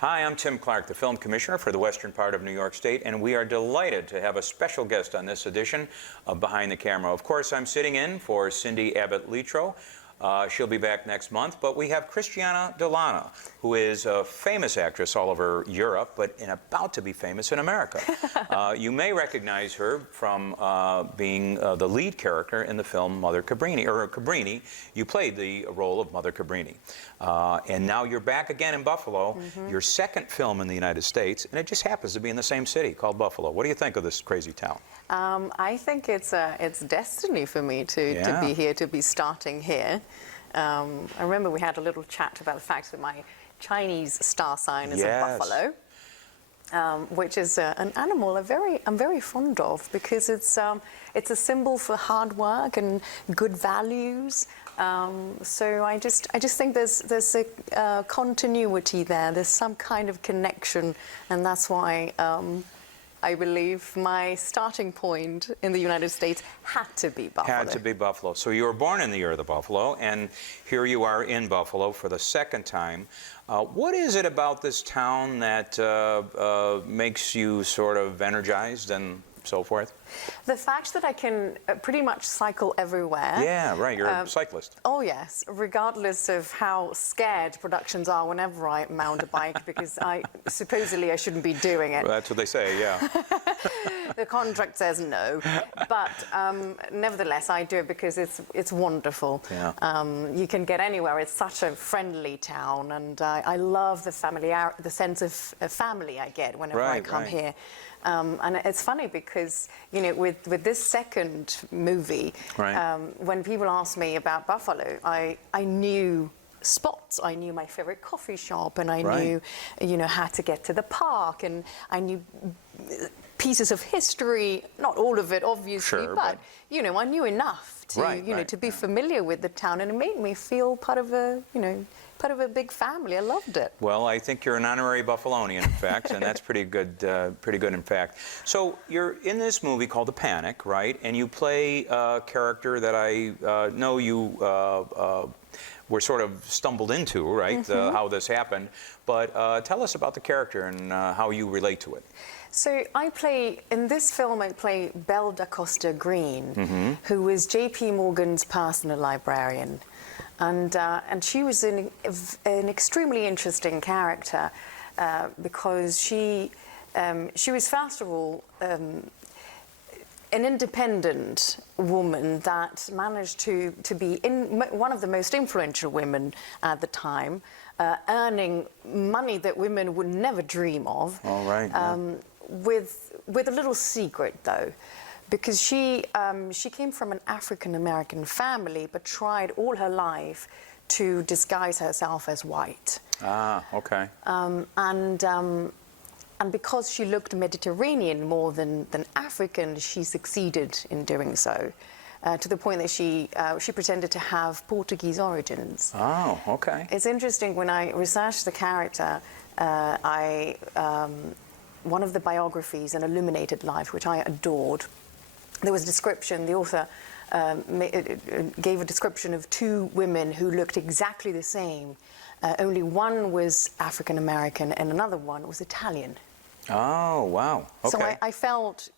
Hi, I'm Tim Clark, the Film Commissioner for the western part of New York State, and we are delighted to have a special guest on this edition of Behind the Camera. Of course, I'm sitting in for Cindy Abbott-Litro. She'll be back next month, but we have Cristiana Dell'Anna, who is a famous actress all over Europe, but about to be famous in America. You may recognize her from being the lead character in the film Mother Cabrini, or Cabrini. You played the role of Mother Cabrini. And now you're back again in Buffalo, your second film in the United States, and it just happens to be in the same city called Buffalo. What do you think of this crazy town? I think it's destiny for me to be here, to be starting here. I remember we had a little chat about the fact that my Chinese star sign is a buffalo, which is an animal I'm very fond of, because it's a symbol for hard work and good values. So I just think there's a continuity there. There's some kind of connection, and that's why I believe my starting point in the United States had to be Buffalo. Had to be Buffalo. So you were born in the year of the buffalo, and here you are in Buffalo for the second time. What is it about this town that makes you sort of energized and so forth? The fact that I can pretty much cycle everywhere. Yeah, right. You're a cyclist. Oh, yes. Regardless of how scared productions are whenever I mount a bike, because supposedly I shouldn't be doing it. Well, that's what they say, yeah. The contract says no. But nevertheless, I do it because it's wonderful. Yeah. You can get anywhere. It's such a friendly town, and I love the the sense of family I get whenever I come here. And it's funny because, you know, with this second movie, when people ask me about Buffalo, I knew spots. I knew my favorite coffee shop, and I knew, you know, how to get to the park, and I knew pieces of history, not all of it, obviously, but, you know, I knew enough to, you know, to be familiar with the town, and it made me feel part of a, you know, part of a big family. I loved it. Well, I think you're an honorary Buffalonian, in fact, and that's pretty good, in fact. So you're in this movie called The Panic, right? And you play a character that I know you were sort of stumbled into, right? How this happened. But tell us about the character and how you relate to it. So in this film, I play Beldaosta Green, who was J.P. Morgan's personal librarian. And she was an extremely interesting character because she was, first of all, an independent woman that managed to be one of the most influential women at the time, earning money that women would never dream of. All right. With a little secret, though. Because she came from an African-American family, but tried all her life to disguise herself as white. Ah, okay. And because she looked Mediterranean more than African, she succeeded in doing so, to the point that she pretended to have Portuguese origins. Oh, okay. It's interesting, when I researched the character, one of the biographies, An Illuminated Life, which I adored, there was a description, the author gave a description of two women who looked exactly the same. Only one was African-American and another one was Italian. Oh, wow. Okay. So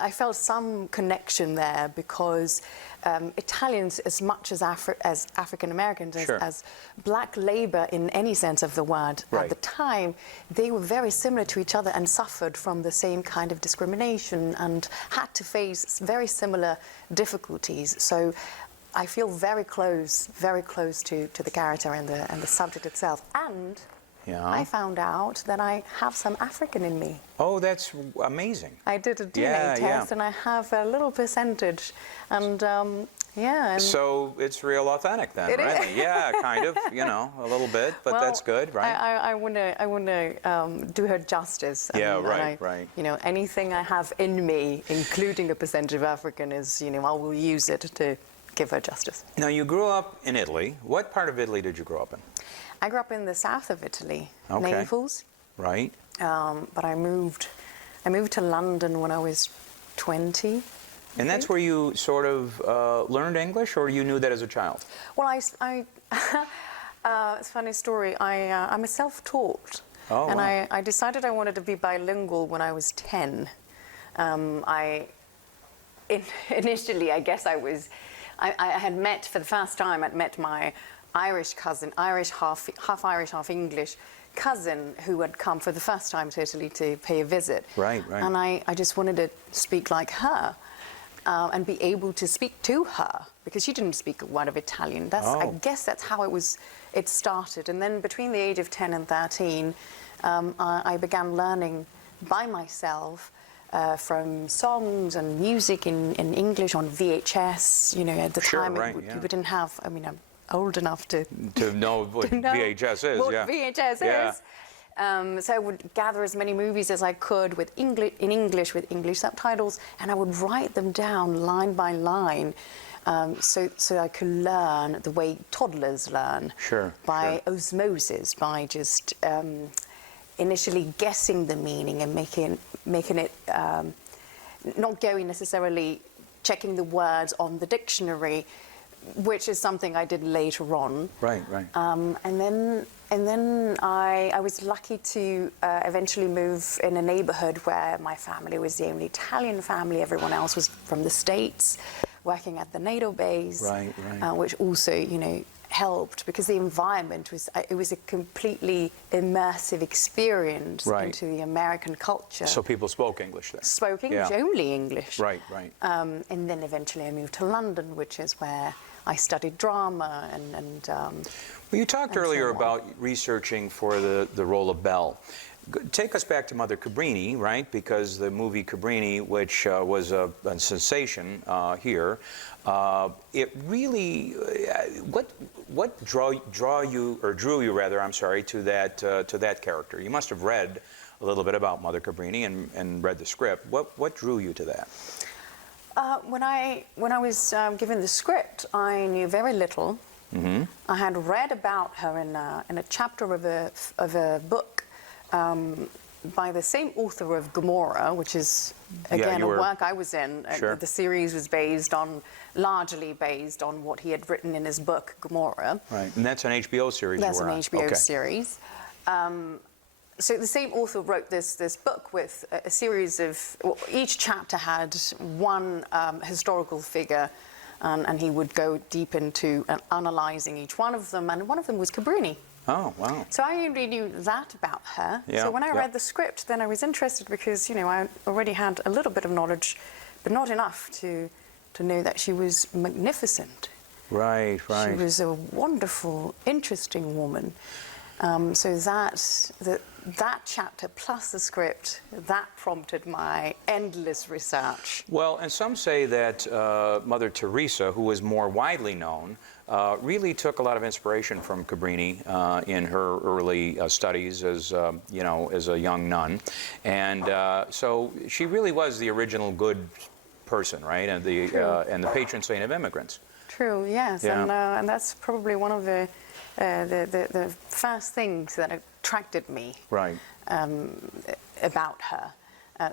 I felt some connection there, because Italians, as much as African-Americans, as black labor in any sense of the word at the time, they were very similar to each other and suffered from the same kind of discrimination and had to face very similar difficulties. So I feel very close to the character and the subject itself. And I found out that I have some African in me. Oh, that's amazing. I did a DNA test, and I have a little percentage, and and so it's real authentic then, right? Yeah, kind of, you know, a little bit, but well, that's good, right? I wanna do her justice. Yeah, right. You know, anything I have in me, including a percentage of African, is, you know, I will use it to give her justice. Now, you grew up in Italy. What part of Italy did you grow up in? I grew up in the south of Italy, Naples. Right. But I moved to London when I was 20. And that's where you sort of learned English, or you knew that as a child? Well, it's a funny story. I'm a self-taught Oh, and wow. I decided I wanted to be bilingual when I was 10. Initially, I guess I had met, for the first time, I'd met my Irish cousin, half Irish, half English cousin, who had come for the first time to Italy to pay a visit. Right, right. And I just wanted to speak like her. And be able to speak to her, because she didn't speak a word of Italian. I guess that's how it started. And then between the age of 10 and 13, I began learning by myself from songs and music in English on VHS. You know, at the Sure, time, right, people didn't have, I mean, I'm old enough to know what VHS is, what yeah. VHS Yeah. is. So I would gather as many movies as I could in English with English subtitles, and I would write them down line by line, so I could learn the way toddlers learn. Sure, by osmosis, by just initially guessing the meaning and making it not going necessarily checking the words on the dictionary, which is something I did later on. Right, right. And then I was lucky to eventually move in a neighborhood where my family was the only Italian family. Everyone else was from the States, working at the NATO base. Right, right. Which also, you know, helped, because the environment was a completely immersive experience into the American culture. So people spoke English there? Spoke English, only English. Right, right. And then eventually I moved to London, which is where I studied drama and well, you talked earlier about researching for the role of Belle. Take us back to Mother Cabrini, right? Because the movie Cabrini, which was a sensation here, it really, what drew you rather, I'm sorry, to that character? You must have read a little bit about Mother Cabrini and read the script. What drew you to that? When I was given the script, I knew very little. Mm-hmm. I had read about her in a chapter of a book by the same author of Gomorrah, which is again a work I was in. Sure. The series was largely based on what he had written in his book Gomorrah. Right, and that's an HBO series. That's an HBO series. So the same author wrote this book with a series of, well, each chapter had one historical figure, and he would go deep into analysing each one of them, and one of them was Cabrini. Oh, wow. So I only knew that about her. Yeah, so when I read the script, then I was interested, because, you know, I already had a little bit of knowledge, but not enough to know that she was magnificent. Right, right. She was a wonderful, interesting woman. So that chapter plus the script, that prompted my endless research. Well, and some say that Mother Teresa, who was more widely known, really took a lot of inspiration from Cabrini in her early studies as you know, as a young nun, and so she really was the original good person, right, and the patron saint of immigrants. True, yes, Yeah. and that's probably one of the first things that attracted me about her.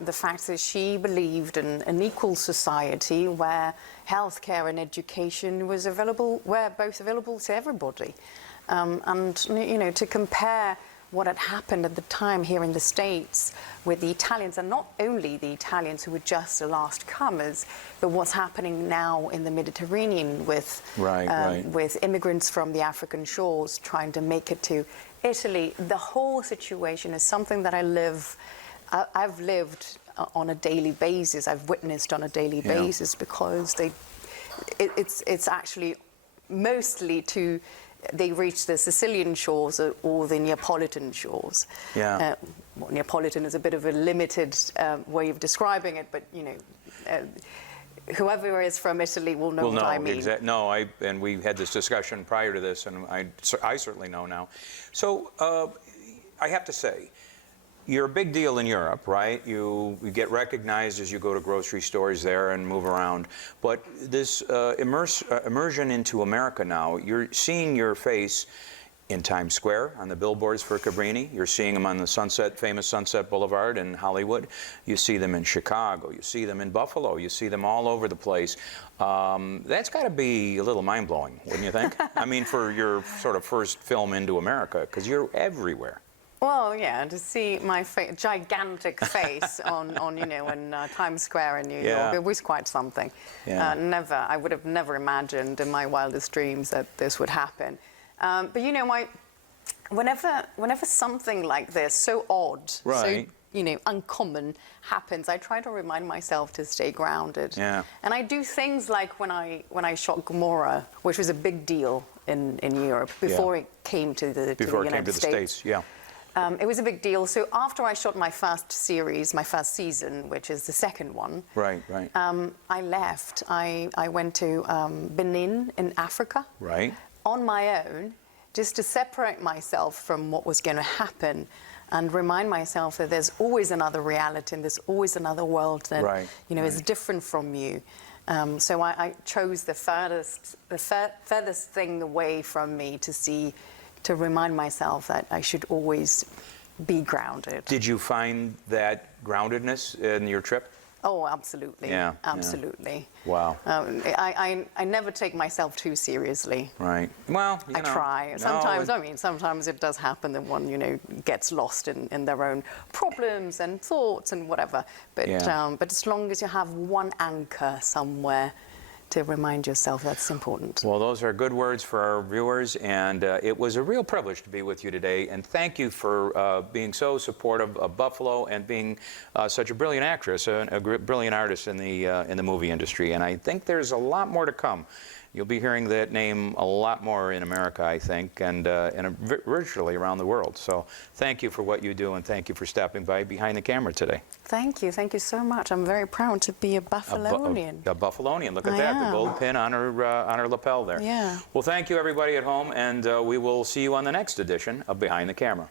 The fact that she believed in an equal society where healthcare and education were both available to everybody. And, you know, to compare what had happened at the time here in the States with the Italians, and not only the Italians who were just the last comers, but what's happening now in the Mediterranean with immigrants from the African shores trying to make it to Italy. The whole situation is something that I've lived on a daily basis. I've witnessed on a daily basis, because it's actually mostly they reach the Sicilian shores or the Neapolitan shores. Yeah. Well, Neapolitan is a bit of a limited way of describing it, but, you know, whoever is from Italy will know what I mean. And we had this discussion prior to this, and I certainly know now. So I have to say, you're a big deal in Europe, right? You get recognized as you go to grocery stores there and move around. But this immersion into America now, you're seeing your face in Times Square on the billboards for Cabrini. You're seeing them on the famous Sunset Boulevard in Hollywood. You see them in Chicago. You see them in Buffalo. You see them all over the place. That's got to be a little mind-blowing, wouldn't you think? I mean, for your sort of first film into America, because you're everywhere. Well, yeah, to see my gigantic face on you know, in Times Square in New York, it was quite something. Yeah. I would have never imagined in my wildest dreams that this would happen. But you know, whenever something like this, so odd, so you know, uncommon happens, I try to remind myself to stay grounded. Yeah. And I do things like when I shot Gomorrah, which was a big deal in Europe before it came to the United States. Yeah. It was a big deal. So after I shot my first series, my first season, which is the second one, right. I left. I went to Benin in Africa, on my own, just to separate myself from what was going to happen and remind myself that there's always another reality and there's always another world that you know is different from you. So I chose the furthest thing away from me to remind myself that I should always be grounded. Did you find that groundedness in your trip? Oh, absolutely. Yeah. Absolutely. Yeah. Wow. I never take myself too seriously. Right. Well, you know, I try. Sometimes, I mean, sometimes it does happen that one, you know, gets lost in their own problems and thoughts and whatever. But but as long as you have one anchor somewhere to remind yourself, that's important. Well, those are good words for our viewers, and it was a real privilege to be with you today, and thank you for being so supportive of Buffalo and being such a brilliant actress, a brilliant artist in the movie industry, and I think there's a lot more to come. You'll be hearing that name a lot more in America, I think, and virtually around the world. So thank you for what you do, and thank you for stopping by behind the camera today. Thank you. Thank you so much. I'm very proud to be a Buffalonian. A Buffalonian. Look at that, the gold pin on her lapel there. Yeah. Well, thank you, everybody at home, and we will see you on the next edition of Behind the Camera.